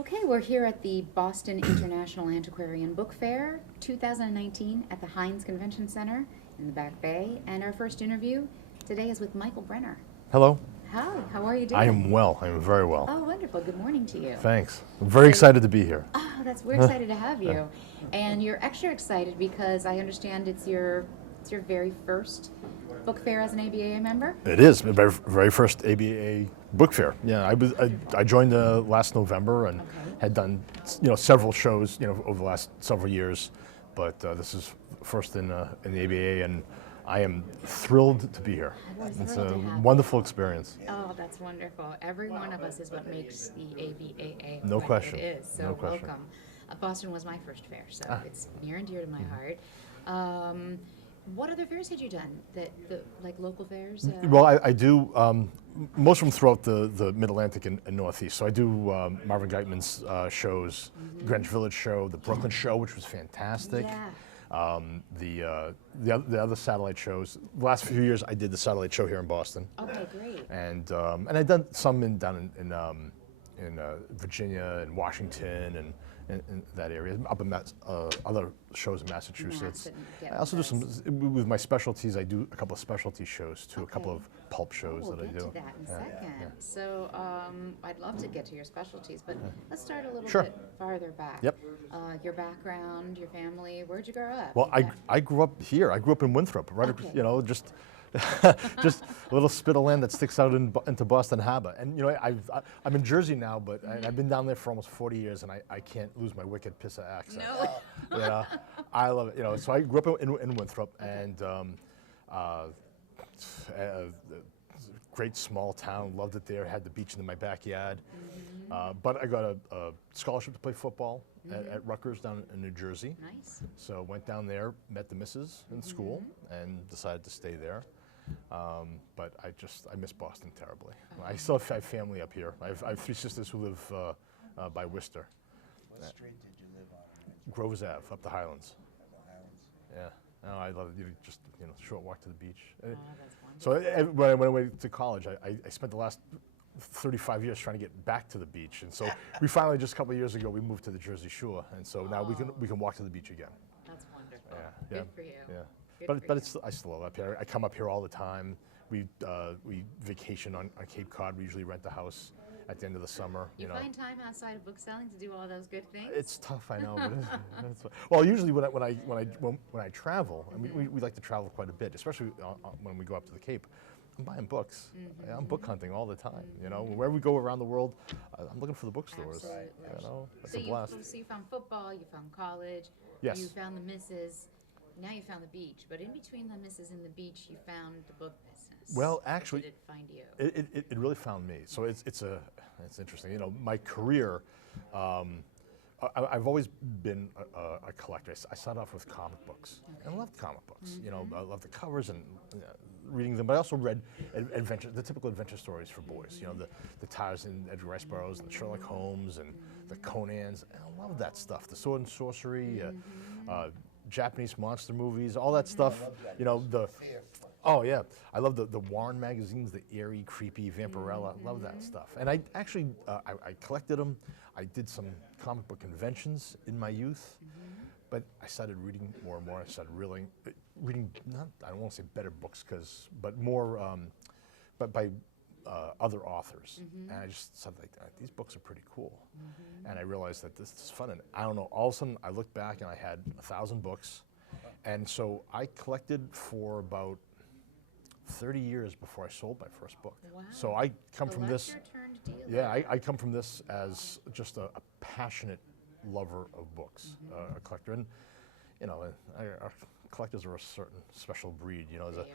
Okay, we're here at the Boston International Antiquarian Book Fair 2019 at the Heinz Convention Center in the Back Bay. And our first interview today is with Michael Brenner. Hello. Hi, how are you doing? I am well. I am very well. Oh, wonderful. Good morning to you. Thanks. I'm very excited to be here. Oh, we're excited to have you. And you're extra excited because I understand it's your very first book fair as an ABAA member? It is the very first ABAA book fair. Yeah, I joined last November and had done several shows over the last several years, but this is first in the ABAA, and I am thrilled to be here. It's a wonderful experience. Oh, that's wonderful. Every one of us is what makes the ABAA no question. It is. So no question. Welcome. Boston was my first fair, so it's near and dear to my heart. What other fairs had you done? Like local fairs? Well, I do most of them throughout the Mid-Atlantic and Northeast. So I do Marvin Geitman's shows, Greenwich Village show, the Brooklyn show, which was fantastic. Yeah. The other satellite shows. The last few years, I did the satellite show here in Boston. Okay, great. And I've done some down in Virginia and Washington and in that area, up in other shows in Massachusetts. I also do some, with my specialties, I do a couple of specialty shows too, a couple of pulp shows that I do. We'll get to that in a second. Yeah. So I'd love to get to your specialties, but let's start a little Sure. bit farther back. Yep. Your background, your family, where'd you grow up? Well, I grew up here. I grew up in Winthrop, right? Okay. Just just a little spit of land that sticks out into Boston Harbor. And I'm in Jersey now, but I've been down there for almost 40 years, and I can't lose my wicked pisser accent. No. I love it. So I grew up in Winthrop, and great small town. Loved it there. Had the beach in my backyard. But I got a scholarship to play football at Rutgers down in New Jersey. Nice. So went down there, met the missus in school, and decided to stay there. But I miss Boston terribly. I still have family up here. I have three sisters who live by Worcester. What street did you live on? Groves Ave, up the Highlands. Up the Highlands. Yeah. No, I love it. Just short walk to the beach. Oh, that's wonderful. So when I went away to college, I spent the last 35 years trying to get back to the beach, and so we finally, just a couple of years ago, we moved to the Jersey Shore, and so now we can walk to the beach again. That's wonderful. Yeah. Good for you. Yeah. Good But I still love it up here. I come up here all the time. We vacation on Cape Cod. We usually rent a house at the end of the summer. You find time outside of book selling to do all those good things? It's tough, I know. But well, usually when I travel, I mean, we like to travel quite a bit, especially when we go up to the Cape. I'm buying books. I'm book hunting all the time. Wherever we go around the world, I'm looking for the bookstores. Absolutely. It's So a blast. so you found football, you found college, Yes. you found the missus, now you found the beach. But in between the missus and the beach, you found the book business. Well, actually, did it find you? It really found me. So it's interesting. My career. I've always been a collector. I started off with comic books. And I loved comic books. I loved the covers and reading them. But I also read the typical adventure stories for boys. The Tarzan, Edgar Rice Burroughs, and the Sherlock Holmes, and the Conans. And I love that stuff. The sword and sorcery, Japanese monster movies, all that stuff. Oh yeah, I love the Warren magazines, the eerie, creepy Vampirella. Love that stuff. And I actually I collected them. I did some comic book conventions in my youth, but I started reading more and more. I started reading not, I don't want to say better books, but more, but by other authors. And I just said, these books are pretty cool. And I realized that this is fun. And I don't know, all of a sudden I looked back and I had 1,000 books. And so I collected for about 30 years before I sold my first book. Wow. So I come from this. Collector turned dealer. Yeah, I come from this as just a passionate lover of books, a collector. And, our collectors are a certain special breed. There's a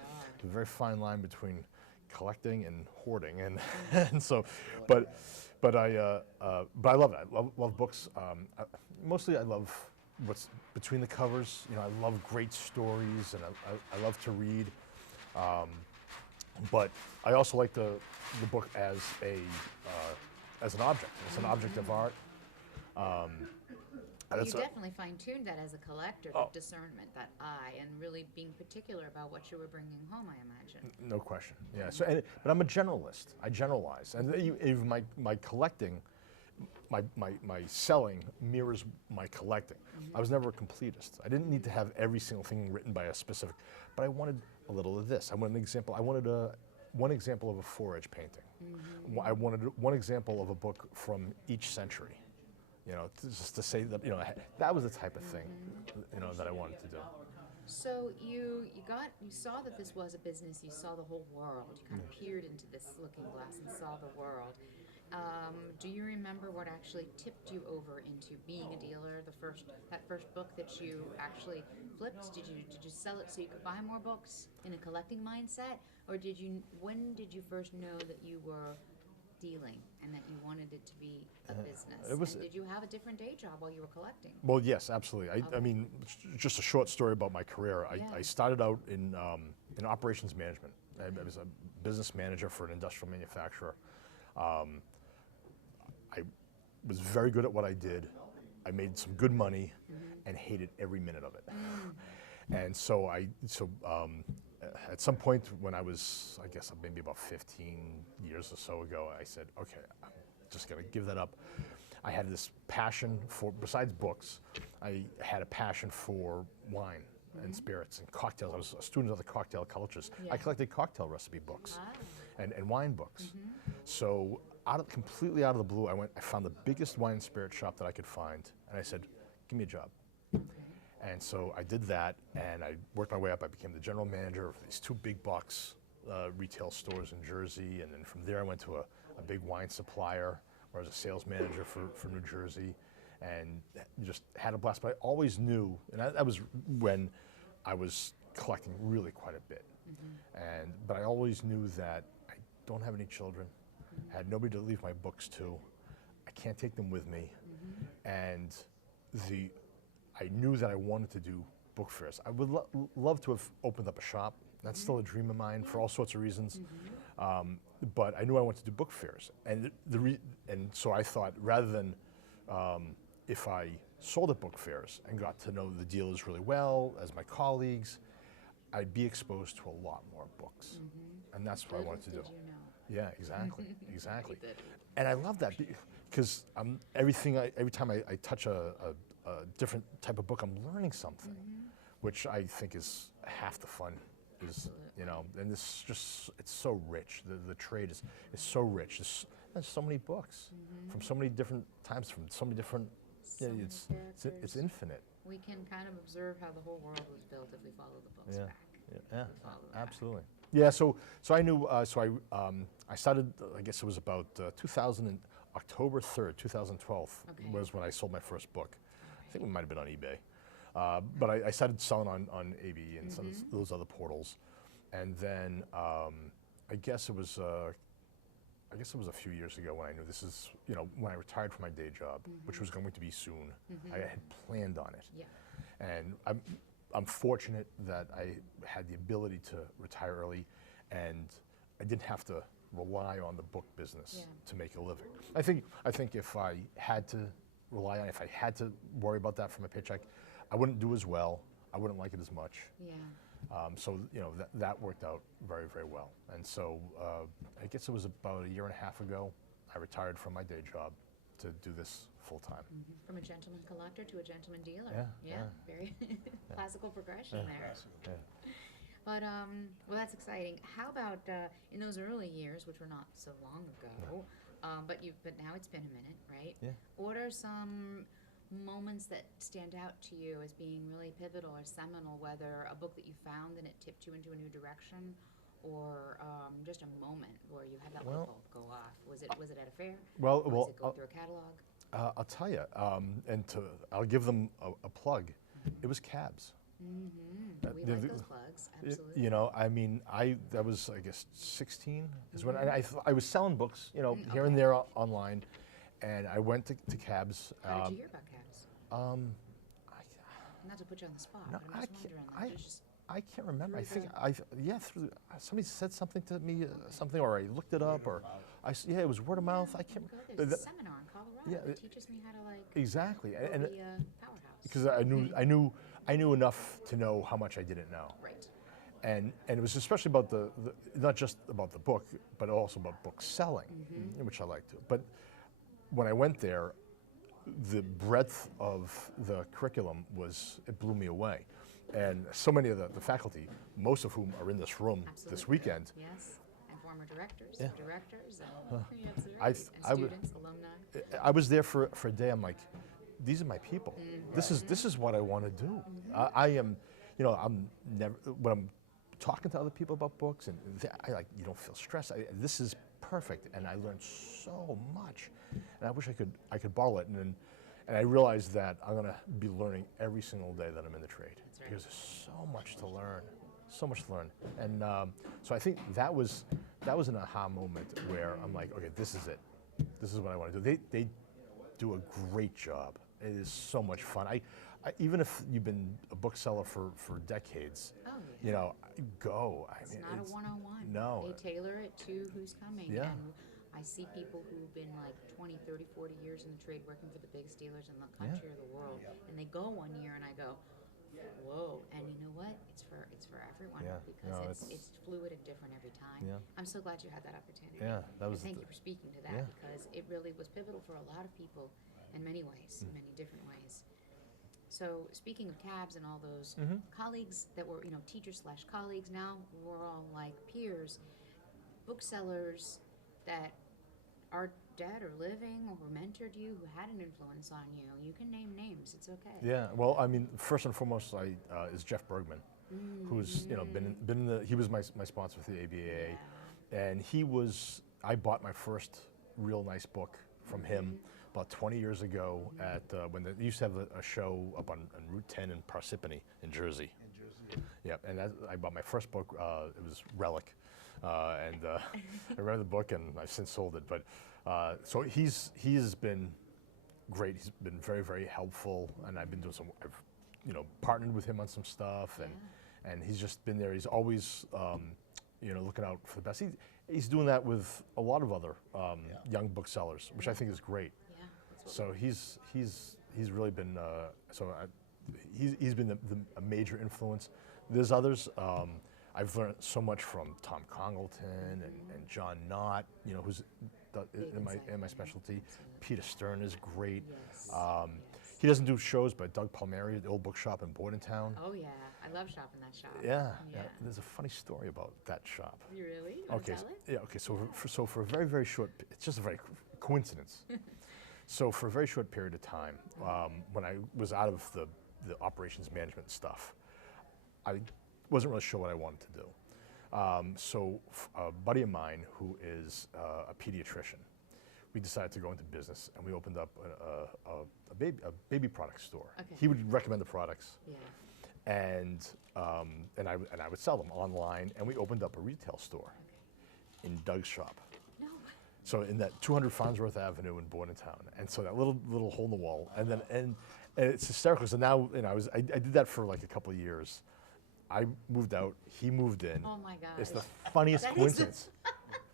very fine line between collecting and hoarding. And so, but I love it. I love books. Mostly I love what's between the covers. I love great stories, and I love to read. But I also like the book as an object. It's an object of art. You definitely fine-tuned that as a collector, the discernment, that eye, and really being particular about what you were bringing home, I imagine. No question. Yeah. So, but I'm a generalist. I generalize, and even my collecting my selling mirrors my collecting. I was never a completist. I didn't need to have every single thing written by a specific, but I wanted a little of this. I wanted an example. I wanted one example of a 4-edge painting. I wanted one example of a book from each century. You know, just to say that, you know, that was the type of thing, you know, that I wanted to do. So you saw that this was a business. You saw the whole world. You kind of peered into this looking glass and saw the world. Do you remember what actually tipped you over into being a dealer? That first book that you actually flipped. Did you sell it so you could buy more books in a collecting mindset, or when did you first know that you were dealing and that you wanted it to be a business? And did you have a different day job while you were collecting? Well, yes, absolutely. I mean, just a short story about my career. I started out in operations management. I was a business manager for an industrial manufacturer. I was very good at what I did. I made some good money and hated every minute of it. And so at some point when I was, I guess maybe about 15 years or so ago, I said, okay, I'm just gonna give that up. I had this passion for, besides books, I had a passion for wine and spirits and cocktails. I was a student of the cocktail cultures. I collected cocktail recipe books and wine books. So completely out of the blue, I found the biggest wine and spirit shop that I could find, and I said, give me a job. And so I did that, and I worked my way up. I became the general manager of these 2 big box retail stores in Jersey, and then from there I went to a big wine supplier, where I was a sales manager for New Jersey, and just had a blast. But I always knew, and that was when I was collecting really quite a bit, but I always knew that I don't have any children, had nobody to leave my books to, I can't take them with me, and I knew that I wanted to do book fairs. I would love to have opened up a shop. That's still a dream of mine for all sorts of reasons. But I knew I wanted to do book fairs. And so I thought, rather than if I sold at book fairs and got to know the dealers really well as my colleagues, I'd be exposed to a lot more books. And that's what I wanted to do. Yeah, exactly, exactly. And I love that because every time I touch a different type of book, I'm learning something, which I think is half the fun. You know, and it's so rich. The trade is so rich. There's so many books from so many different times, from so many different. It's infinite. We can kind of observe how the whole world was built if we follow the books back. Yeah, absolutely. Yeah, so I knew. I started. I guess it was about October 3rd, 2012 was when I sold my first book. I think it might have been on eBay, but I started selling on ABAA and some of those other portals, and then I guess it was a few years ago when I knew this is, you know, when I retired from my day job, which was going to be soon. I had planned on it, and I'm fortunate that I had the ability to retire early, and I didn't have to rely on the book business to make a living. I think if I had to rely on, if I had to worry about that from a paycheck, I wouldn't do as well. I wouldn't like it as much. So you know that worked out very, very well. And so I guess it was about a year and a half ago, I retired from my day job to do this full time. From a gentleman collector to a gentleman dealer. Very classical progression there. But well, that's exciting. How about in those early years, which were not so long ago, but now it's been a minute, right? What are some moments that stand out to you as being really pivotal or seminal, whether a book that you found and it tipped you into a new direction, or just a moment where you had that light bulb go off? Was it at a fair? Well, was it go through a catalog? I'll tell you, I'll give them a plug. It was cabs. We like those plugs, absolutely. You know, I mean, that was, I guess, 16 is when I was selling books, you know, here and there online, and I went to cabs. How did you hear about cabs? Not to put you on the spot, No, but I'm just wondering. I can't remember. I think through somebody said something to me, something, or I looked it up, or it was word of mouth. I can't. There's a seminar in Colorado that teaches me how to exactly, be a powerhouse. Because I knew enough to know how much I didn't know. Right. And it was especially about the not just about the book, but also about book selling, which I like to. But when I went there, the breadth of the curriculum it blew me away. And so many of the faculty, most of whom are in this room this weekend. Yes, and former directors, Yeah. directors, and, I- and I would- students, alumni. I was there for a day. I'm like, these are my people. This is what I want to do. I am, I'm never when I'm talking to other people about books, and I like you don't feel stressed. This is perfect, and I learned so much, and I wish I could borrow it. And I realized that I'm gonna be learning every single day that I'm in the trade because there's so much to learn, so much to learn. And so I think that was an aha moment where I'm like, okay, this is it. This is what I want to do. They do a great job. It is so much fun. I even if you've been a bookseller for decades, go. It's not a one-on-one. No. They tailor it to who's coming. Yeah. And I see people who've been like 20, 30, 40 years in the trade working for the biggest dealers in the country or the world. And they go 1 year and I go, whoa. And you know what? It's for everyone because it's fluid and different every time. Yeah. I'm so glad you had that opportunity. Yeah, that was. Thank you for speaking to that because it really was pivotal for a lot of people in many ways, many different ways. So speaking of cabs and all those colleagues that were, teachers/colleagues, now we're all like peers, booksellers that are dead or living or who mentored you, who had an influence on you. You can name names, it's okay. Yeah, well, I mean, first and foremost, is Jeff Bergman, who's been in the. He was my sponsor for the ABAA, and I bought my first real nice book from him about 20 years ago at when they used to have a show up on Route 10 in Parsippany in Jersey. Yeah, and I bought my first book. It was Relic, and I read the book and I've since sold it. But so he has been great. He's been very, very helpful, and I've been doing some. I've partnered with him on some stuff, and he's just been there. He's always looking out for the best. He's doing that with a lot of other young booksellers, which I think is great. Yeah, that's So he's really been he's been a major influence. There's others. I've learned so much from Tom Congleton and John Knott, who's in my specialty. Peter Stern is great. Yes. He doesn't do shows, but Doug Palmieri, the old bookshop in Bordentown. Oh yeah, I love shopping that shop. Yeah. There's a funny story about that shop. You really? You wanna tell it? Yeah. Okay. So for a very, very short, it's just a very coincidence. So for a very short period of time, when I was out of the operations management stuff, I wasn't really sure what I wanted to do. So a buddy of mine who is a pediatrician, we decided to go into business, and we opened up a baby product store. Okay. He would recommend the products. Yeah. And I would sell them online, and we opened up a retail store in Doug's shop. No. So in that 200 Farnsworth Avenue in Bordentown, and so that little hole in the wall, and it's hysterical. So now I did that for like a couple of years. I moved out, he moved in. Oh my gosh. It's the funniest That is coincidence.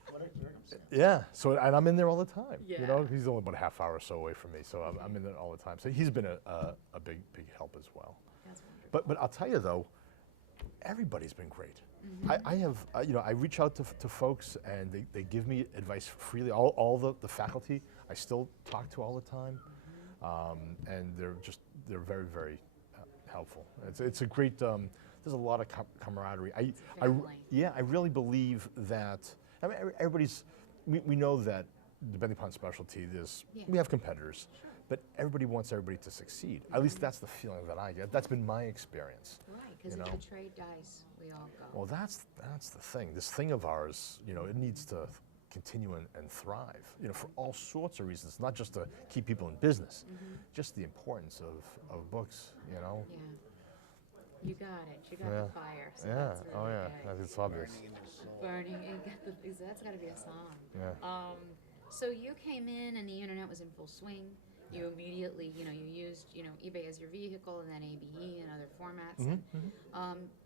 What a circumstance. Yeah. So and I'm in there all the time. Yeah. He's only about a half hour or so away from me, so I'm in there all the time. So he's been a big help as well. That's wonderful. But I'll tell you though, everybody's been great. I have I reach out to folks and they give me advice freely. All the faculty I still talk to all the time, and they're very, very helpful. It's a great. There's a lot of camaraderie. I really believe that. I mean, everybody's. We know that depending upon specialty, we have competitors. Sure. But everybody wants everybody to succeed. At least that's the feeling that I get. That's been my experience. Right, because if the trade dies, we all go. Well, that's the thing. This thing of ours, it needs to continue and thrive. For all sorts of reasons, not just to keep people in business, just the importance of books. Yeah. You got it. You got the fire. So Yeah. That's really Oh yeah. okay. It's obvious. Burning. That's got to be a song. Yeah. So you came in and the internet was in full swing. You immediately, you used, eBay as your vehicle and then ABE and other formats.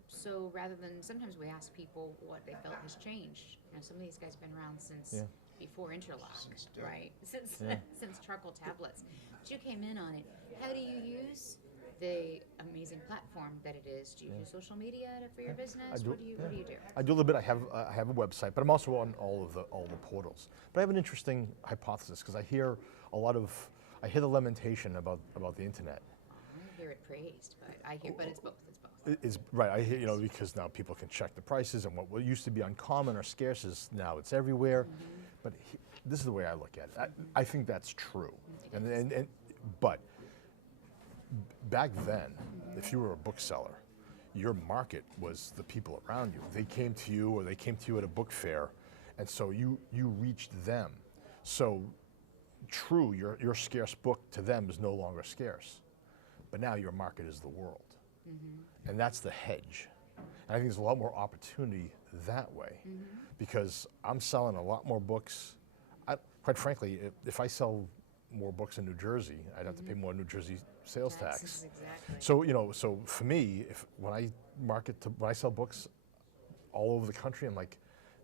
So rather than, sometimes we ask people what they felt has changed. Some of these guys have been around since before Interlock, right? Since charcoal tablets. But you came in on it. How do you use the amazing platform that it is. Do you do social media for your business? do, What do you do? I do a little bit. I have a website, but I'm also on all the portals. But I have an interesting hypothesis because I hear the lamentation about the internet. I hear it praised, but it's both. It's both. It's right. I hear, because now people can check the prices, and what used to be uncommon or scarce is now it's everywhere. But this is the way I look at it. I think that's true, but back then, if you were a bookseller, your market was the people around you. They came to you, or they came to you at a book fair, and so you reached them. So, true, your scarce book to them is no longer scarce, but now your market is the world, and that's the hedge. And I think there's a lot more opportunity that way, because I'm selling a lot more books. Quite frankly, if I sell more books in New Jersey, I'd have to pay more New Jersey sales tax. Exactly. So so for me, when I sell books all over the country, I'm like,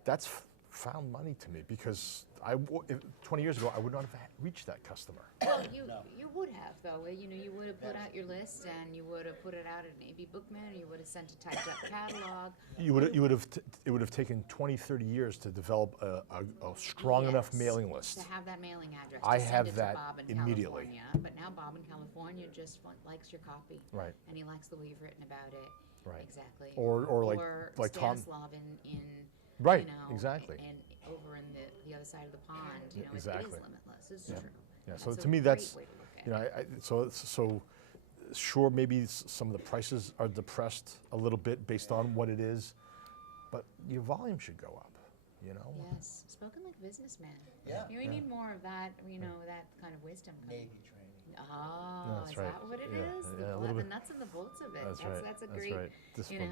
that's found money to me, because 20 years ago I would not have reached that customer. Well, you would have though. You would have put out your list, and you would have put it out at an AB Bookman, and you would have sent a typed up catalog. It would have taken 20, 30 years to develop a strong enough mailing list. To have that mailing address. I to send have it that to Bob in immediately. California. But now Bob in California just likes your copy. Right. And he likes the way you've written about it. Right. Exactly. Or like Tom. Stanislav in Right. Exactly. And over in the other side of the pond, Exactly. it is limitless. It's true. Yeah. So That's to a me, great that's way to look at it. so sure, maybe some of the prices are depressed a little bit based on what it is, but your volume should go up. Yes, spoken like a businessman. Yeah. We need more of that. That kind of wisdom. Navy training. Oh, That's is right. that what it Yeah, is? yeah, a The little bit. nuts and the bolts of it. That's right. That's a That's great. right. Discipline.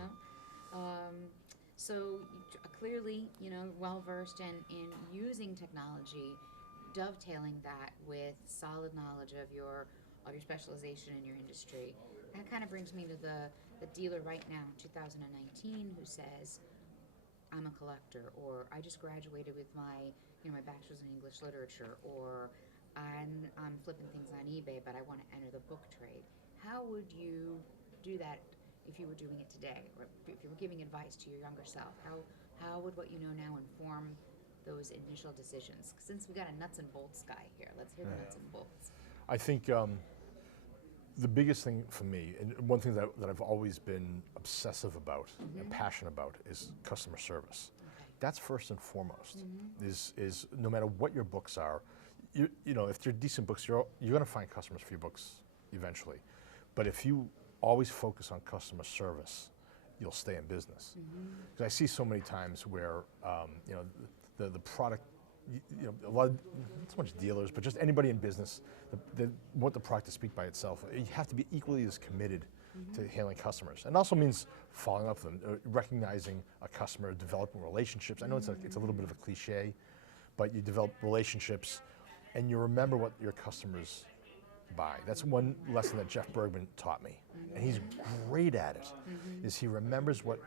So clearly, well versed in using technology, dovetailing that with solid knowledge of your specialization in your industry. That kind of brings me to the dealer right now, 2019, who says, I'm a collector, or I just graduated with my my bachelor's in English literature, or I'm flipping things on eBay, but I want to enter the book trade. How would you do that if you were doing it today, or if you were giving advice to your younger self? How would what you know now inform those initial decisions? Since we got a nuts and bolts guy here, let's hear the nuts and bolts. I think the biggest thing for me, and one thing that I've always been obsessive about and passionate about, is customer service. Okay. That's first and foremost. Is no matter what your books are, if they're decent books, you're going to find customers for your books eventually. But if you always focus on customer service, you'll stay in business. Because I see so many times where the product, a lot of, not so much dealers, but just anybody in business, they want the product to speak by itself. You have to be equally as committed to handling customers. And it also means following up with them, recognizing a customer, developing relationships. I know it's a little bit of a cliche, but you develop relationships and you remember what your customers buy. That's one lesson that Jeff Bergman taught me, and he's great at it. Is he remembers what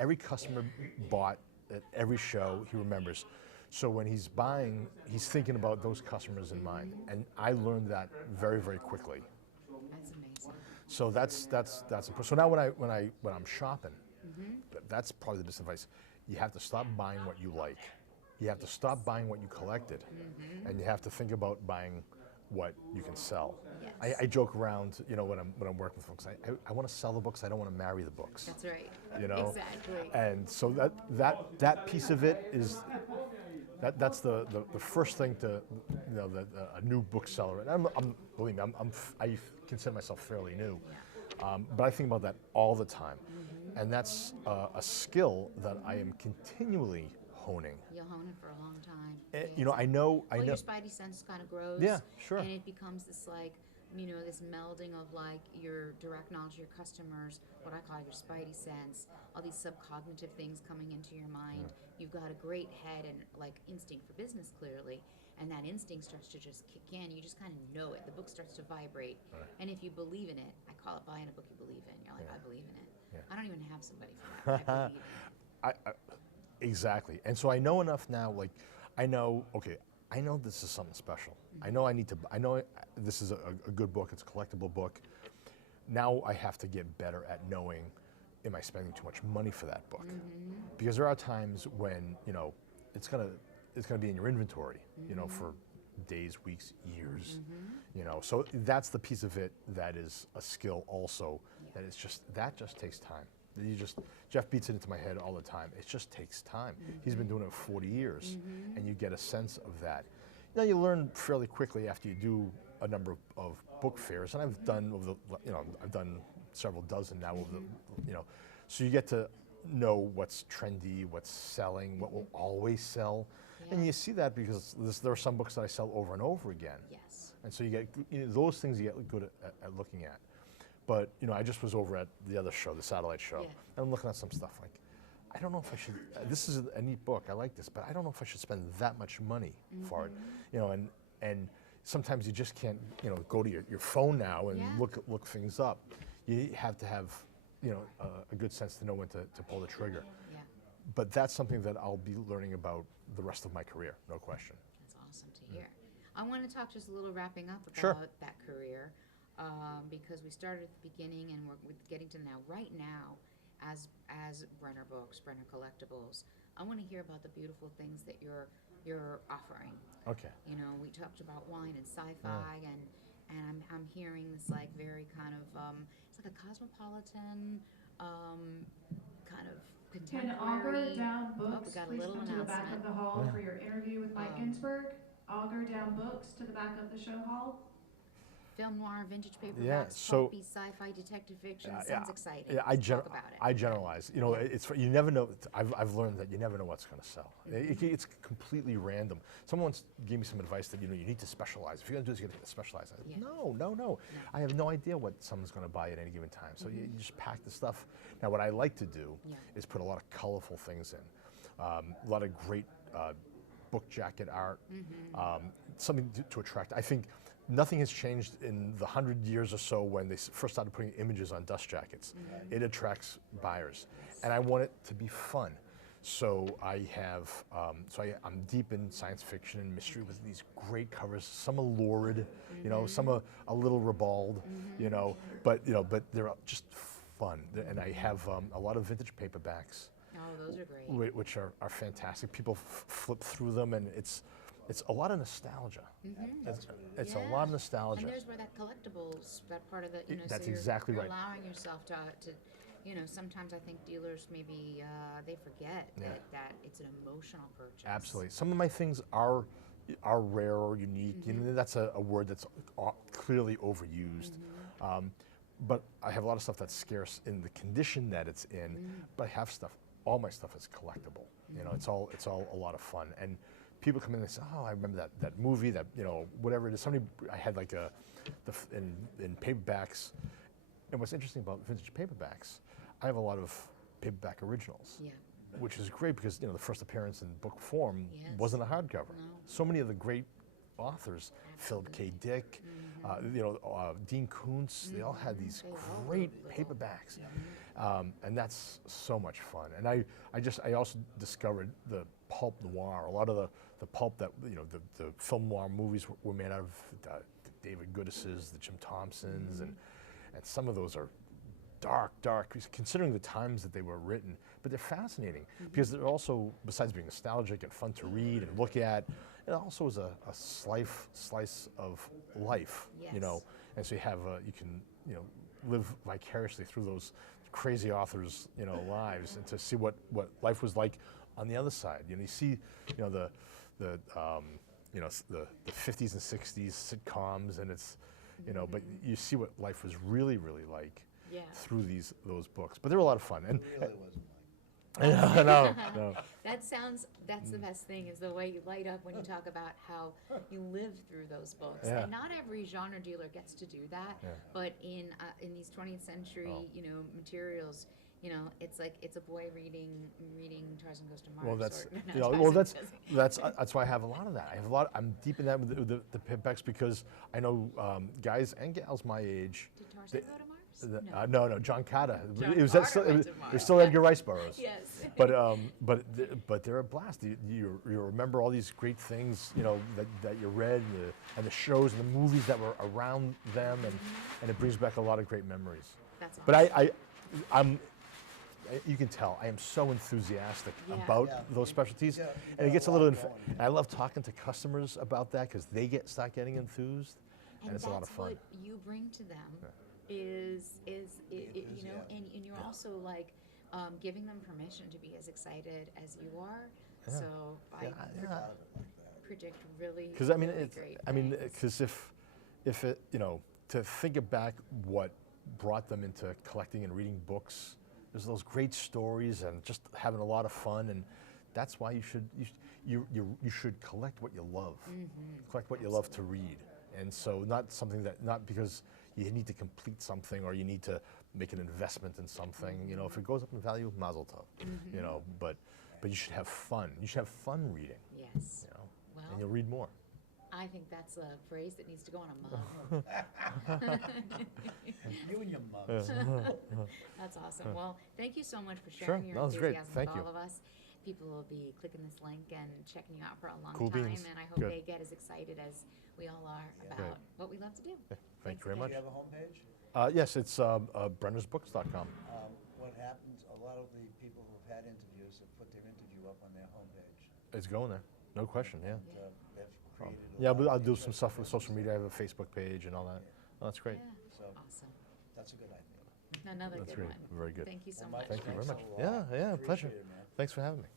every customer bought at every show. He remembers. So when he's buying, he's thinking about those customers in mind, and I learned that very, very quickly. That's amazing. So that's important. So now when I'm shopping, that's probably the best advice. You have to stop buying what you like. You have to stop buying what you collected, and you have to think about buying what you can sell. Yes. I joke around, when I'm working with folks. I want to sell the books. I don't want to marry the books. That's right. Exactly. Exactly. And so that piece of it is that's the first thing to a new bookseller. And believe me, I consider myself fairly new, but I think about that all the time, and that's a skill that I am continually honing. You'll hone it for a long time. I know. Your spidey sense kind of grows. Yeah, sure. And it becomes this this melding of your direct knowledge of your customers, what I call your spidey sense, all these subcognitive things coming into your mind. You've got a great head and instinct for business clearly, and that instinct starts to just kick in. You just kind of know it. The book starts to vibrate. Right. And if you believe in it, I call it buying a book you believe in. You're like, I believe in it. Yeah. I don't even have somebody for that, but I believe in it. Exactly. And so I know enough now, I know this is something special. I know this is a good book, it's a collectible book. now I have to get better at knowing, am I spending too much money for that book? Because there are times when, you know, it's gonna be in your inventory, you know, for days, weeks, years, you know. So that's the piece of it that is a skill also, that just takes time. Jeff beats it into my head all the time. It just takes time. He's been doing it for 40 years, and you get a sense of that. You know, you learn fairly quickly after you do a number of book fairs, and I've done I've done several dozen now of the, you know, so you get to know what's trendy, what's selling, what will always sell, and you see that because there are some books that I sell over and over again. Yes. And so you get, you know, those things you get good at looking at. But, you know, I just was over at the other show, the satellite show, and I'm looking at some stuff like, I don't know if I should, this is a neat book, I like this, but I don't know if I should spend that much money for it. You know, and sometimes you just can't, you know, go to your phone now and look things up. You have to have, you know, a good sense to know when to pull the trigger. Yeah. But that's something that I'll be learning about the rest of my career, no question. That's awesome to hear. I want to talk just a little wrapping up about that career, because we started at the beginning and we're getting to now. Right now, as Brenner Books, Brenner Collectibles, I want to hear about the beautiful things that you're offering. Okay. You know, we talked about wine and sci-fi, and I'm hearing this like very kind of it's like a cosmopolitan kind of Can contemporary. Auger Down Books we got a please little come to the back of announcement. the hall for your interview with Mike Ginsberg? Auger Down Books to the back of the show hall. Film noir, vintage paperbacks, Yeah, so- pulpy, sci-fi, detective fiction. Yeah, Sounds exciting. Yeah, Let's talk about it. I generalize. You know, you never know. I've learned that you never know what's going to sell. It's completely random. Someone once gave me some advice that, you know, you need to specialize. If you're going to do this, you got to specialize. I said, no. I have no idea what someone's going to buy at any given time. So you just pack the stuff. Now, what I like to do is put a lot of colorful things in, a lot of great book jacket art, something to attract. I think nothing has changed in the 100 years or so when they first started putting images on dust jackets. It attracts buyers, and I want it to be fun. So I have, I'm deep in science fiction and mystery with these great covers. Some are lurid, you know, some are a little ribald, you know, but they're just fun. And I have a lot of vintage paperbacks. Oh, those are great. Which are fantastic. People flip through them, and it's a lot of nostalgia. It's a lot of nostalgia. And there's where that collectibles, that part of the, you know, That's so you're, exactly you're right. allowing yourself to, you know, sometimes I think dealers maybe they forget that it's an emotional purchase. Absolutely. Some of my things are rare or unique. You know, that's a word that's clearly overused. But I have a lot of stuff that's scarce in the condition that it's in. But I have stuff. All my stuff is collectible. You know, it's all a lot of fun. And people come in and say, "Oh, I remember that movie, that, you know, whatever it is." I had like in paperbacks. And what's interesting about vintage paperbacks, I have a lot of paperback originals, which is great because, you know, the first appearance in book form wasn't a hardcover. No. So many of the great authors, Philip K. Dick, you know, Dean Koontz, they all had these great paperbacks. And that's so much fun. And I also discovered the pulp noir. A lot of the pulp that, you know, the film noir movies were made out of, David Goodis's, the Jim Thompsons, and some of those are dark, considering the times that they were written, but they're fascinating because they're also, besides being nostalgic and fun to read and look at, it also is a slice of life, you know, and so you can, you know, live vicariously through those crazy authors, you know, lives, and to see what life was like on the other side. You know, you see, you know, the 50s and 60s sitcoms, and it's, you know, but you see what life was really like through those books. But they're a lot of fun. And It really wasn't like. no. That's the best thing, is the way you light up when you talk about how you lived through those books. Yeah. And not every genre dealer gets to do that, but in these 20th century, you know, materials, you know, it's like it's a boy reading Tarzan Goes to Mars. Well, that's, or, not you know, Tarzan well, goes- that's why I have a lot of that. I'm deep in that with the paperbacks because I know guys and gals my age. Did Tarzan go to Mars? No, John Carter. John It was Carter still, went it to Mars. was still Edgar Rice Burroughs. Yes. But they're a blast. You remember all these great things, you know, that you read, and the shows and the movies that were around them, and it brings back a lot of great memories. That's awesome. But I'm, you can tell, I am so enthusiastic Yeah. about Yeah. those specialties, Yeah, and it gets a got a little. lot going. And I love talking to customers about that because they start getting enthused, and it's a lot of fun. what you bring to them is you know, and you're also like giving them permission to be as excited as you are. Yeah. So I Yeah. predict really, Because I mean, really it's, great I mean, things. because if it, you know, to think back what brought them into collecting and reading books, there's those great stories and just having a lot of fun, and that's why you should collect what you love, collect what you love to read, and so not because you need to complete something or you need to make an investment in something. You know, if it goes up in value, mazel tov. You know, but you should have fun. You should have fun reading. Yes. You know, Well, and you'll read more. I think that's a phrase that needs to go on a mug. You and your mugs. That's awesome. Well, thank you so much for Sure. sharing your That was great. enthusiasm Thank with you. all of us. People will be clicking this link and checking you out for a long Cool time, beans. and I hope Good. they get as excited as we all are about Great. what we love to do. Thank Thanks you very Do much. you have a homepage? Yes, it's brennersbooks.com. What happens, a lot of the people who've had interviews have put their interview up on their homepage. It's going there, no question. Yeah. They've created a Yeah, lot but of I'll do some interest stuff in with social media. I have a Facebook page and all that. Oh, that's great. Yeah. So Awesome. that's a good idea. Another That's good great. one. Very good. Thank you so Well, much. Thank you very thanks much. a lot. Yeah, pleasure. Appreciate it, man. Thanks for having me.